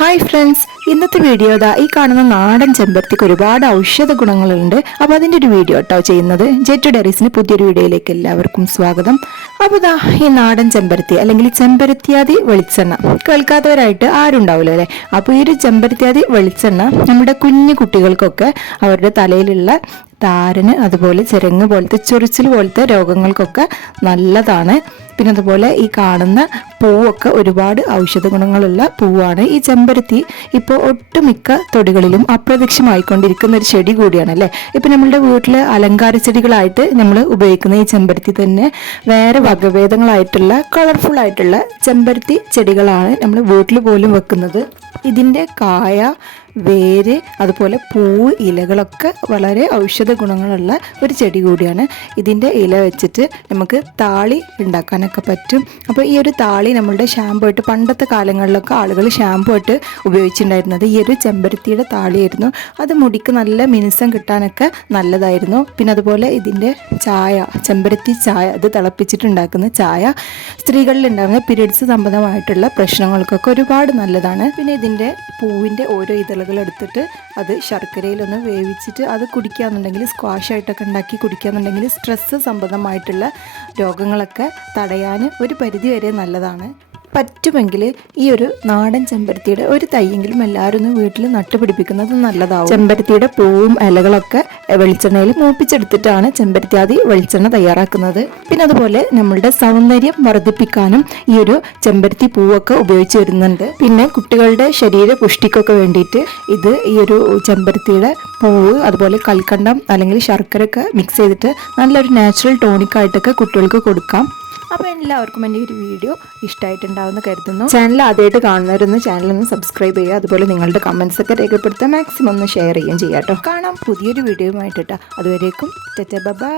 Hi friends ഇന്നത്തെ video ഇതാ ഈ കാണുന്ന നാടൻ ചെമ്പരത്തിക്ക് ഒരുപാട് ഔഷധ ഗുണങ്ങളുണ്ട്. അപ്പോൾ അതിന്റെ ഒരു വീഡിയോ കേട്ടോ ചെയ്യുന്നത്. ജെറ്റു ഡെറീസിന് പുതിയൊരു വീഡിയോയിലേക്ക് എല്ലാവർക്കും സ്വാഗതം. അപ്പോൾ ഇതാ ഈ നാടൻ ചെമ്പരത്തി അല്ലെങ്കിൽ ചെമ്പരത്തിയാതി വെളിച്ചെണ്ണ. കേൾക്കാത്തവരായിട്ട് ആരും ഉണ്ടാവില്ല അല്ലേ? അപ്പോൾ ഈ ഒരു ചെമ്പരത്തിയാതി വെളിച്ചെണ്ണ നമ്മുടെ കുഞ്ഞു കുട്ടികൾക്കൊക്കെ അവരുടെ തലയിലുള്ള താരന് അതുപോലെ ചെരങ്ങ് പോലത്തെ ചൊറിച്ചിൽ പോലത്തെ രോഗങ്ങൾക്കൊക്കെ നല്ലതാണ്. പിന്നെ അതുപോലെ ഈ കാണുന്ന പൂവൊക്കെ ഒരുപാട് ഔഷധ ഗുണങ്ങളുള്ള പൂവാണ്. ഈ ചെമ്പരത്തി ഇപ്പോൾ ഒട്ടുമിക്ക തൊടികളിലും അപ്രത്യക്ഷമായിക്കൊണ്ടിരിക്കുന്ന ഒരു ചെടി കൂടിയാണ് അല്ലേ ഇപ്പം നമ്മളുടെ വീട്ടിൽ അലങ്കാര ചെടികളായിട്ട് നമ്മൾ ഉപയോഗിക്കുന്ന ഈ ചെമ്പരത്തി തന്നെ വേറെ വകഭേദങ്ങളായിട്ടുള്ള കളർഫുൾ ആയിട്ടുള്ള ചെമ്പരത്തി ചെടികളാണ് നമ്മൾ വീട്ടിൽ പോലും വെക്കുന്നത്. ഇതിന്റെ കായ വേര് അതുപോലെ പൂ ഇലകളൊക്കെ വളരെ ഔഷധ ഗുണങ്ങളുള്ള ഒരു ചെടി കൂടിയാണ്. ഇതിന്റെ ഇല വെച്ചിട്ട് നമുക്ക് താളി ഉണ്ടാക്കാനൊക്കെ പറ്റും. അപ്പോൾ ഈ ഒരു താളി നമ്മളുടെ ഷാമ്പു ആയിട്ട് പണ്ടത്തെ കാലങ്ങളിലൊക്കെ ആളുകൾ ഷാമ്പു ആയിട്ട് ഉപയോഗിച്ചിട്ടുണ്ടായിരുന്നത് ഈ ഒരു ചെമ്പരത്തിയുടെ താളിയായിരുന്നു. അത് മുടിക്ക് നല്ല മിനുസം കിട്ടാനൊക്കെ നല്ലതായിരുന്നു. പിന്നെ അതുപോലെ ഇതിന്റെ ചായ ചെമ്പരത്തി ചായ അത് തിളപ്പിച്ചിട്ടുണ്ടാക്കുന്ന ചായ. സ്ത്രീകളിൽ ഉണ്ടാകുന്ന പിരീഡ്സ് സംബന്ധമായിട്ടുള്ള പ്രശ്നങ്ങൾക്കൊക്കെ ഒരുപാട് നല്ലതാണ്. പിന്നെ ഇതിന്റെ പൂവിന്റെ ഓരോ ഇതളുകൾ എടുത്തിട്ട് അത് ശർക്കരയിലൊന്ന് വേവിച്ചിട്ട് അത് കുടിക്കുകയെന്നുണ്ടെങ്കിൽ സ്ക്വാഷ് ആയിട്ടൊക്കെ ഉണ്ടാക്കി കുടിക്കുകയെന്നുണ്ടെങ്കിൽ സ്ട്രെസ്സ് സംബന്ധമായിട്ടുള്ള രോഗങ്ങളൊക്കെ തടയാൻ ഒരു പരിധിവരെ നല്ലതാണ്. പറ്റുമെങ്കിൽ ഈ ഒരു നാടൻ ചെമ്പരത്തിയുടെ ഒരു തൈയെങ്കിലും എല്ലാവരും ഒന്ന് വീട്ടിൽ നട്ടുപിടിപ്പിക്കുന്നത് നല്ലതാവും. ചെമ്പരത്തിയുടെ പൂവും ഇലകളൊക്കെ വെളിച്ചെണ്ണയിൽ മൂപ്പിച്ചെടുത്തിട്ടാണ് ചെമ്പരത്തിയാതി വെളിച്ചെണ്ണ തയ്യാറാക്കുന്നത്. പിന്നെ അതുപോലെ നമ്മളുടെ സൗന്ദര്യം വർദ്ധിപ്പിക്കാനും ഈ ഒരു ചെമ്പരത്തി പൂവൊക്കെ ഉപയോഗിച്ച് വരുന്നുണ്ട്. പിന്നെ കുട്ടികളുടെ ശരീര പുഷ്ടിക്കൊക്കെ വേണ്ടിയിട്ട് ഇത് ഈ ഒരു ചെമ്പരത്തിയുടെ പൂവ് അതുപോലെ കൽക്കണ്ടം അല്ലെങ്കിൽ ശർക്കര ഒക്കെ മിക്സ് ചെയ്തിട്ട് നല്ലൊരു നാച്ചുറൽ ടോണിക്കായിട്ടൊക്കെ കുട്ടികൾക്ക് കൊടുക്കാം. അപ്പോൾ എല്ലാവർക്കും എന്റെ ഈ ഒരു വീഡിയോ ഇഷ്ടമായിട്ടുണ്ടാവുമെന്ന് കരുതുന്നു. ചാനൽ ആദ്യമായിട്ട് കാണുന്നവരൊന്ന് ചാനൽ ഒന്ന് സബ്സ്ക്രൈബ് ചെയ്യുക. അതുപോലെ നിങ്ങളുടെ കമൻസ് ഒക്കെ രേഖപ്പെടുത്താൻ മാക്സിമം ഒന്ന് ഷെയർ ചെയ്യുകയും ചെയ്യാം കേട്ടോ. കാണാം പുതിയൊരു വീഡിയോയുമായിട്ട് കേട്ടോ. അതുവരേക്കും ബൈ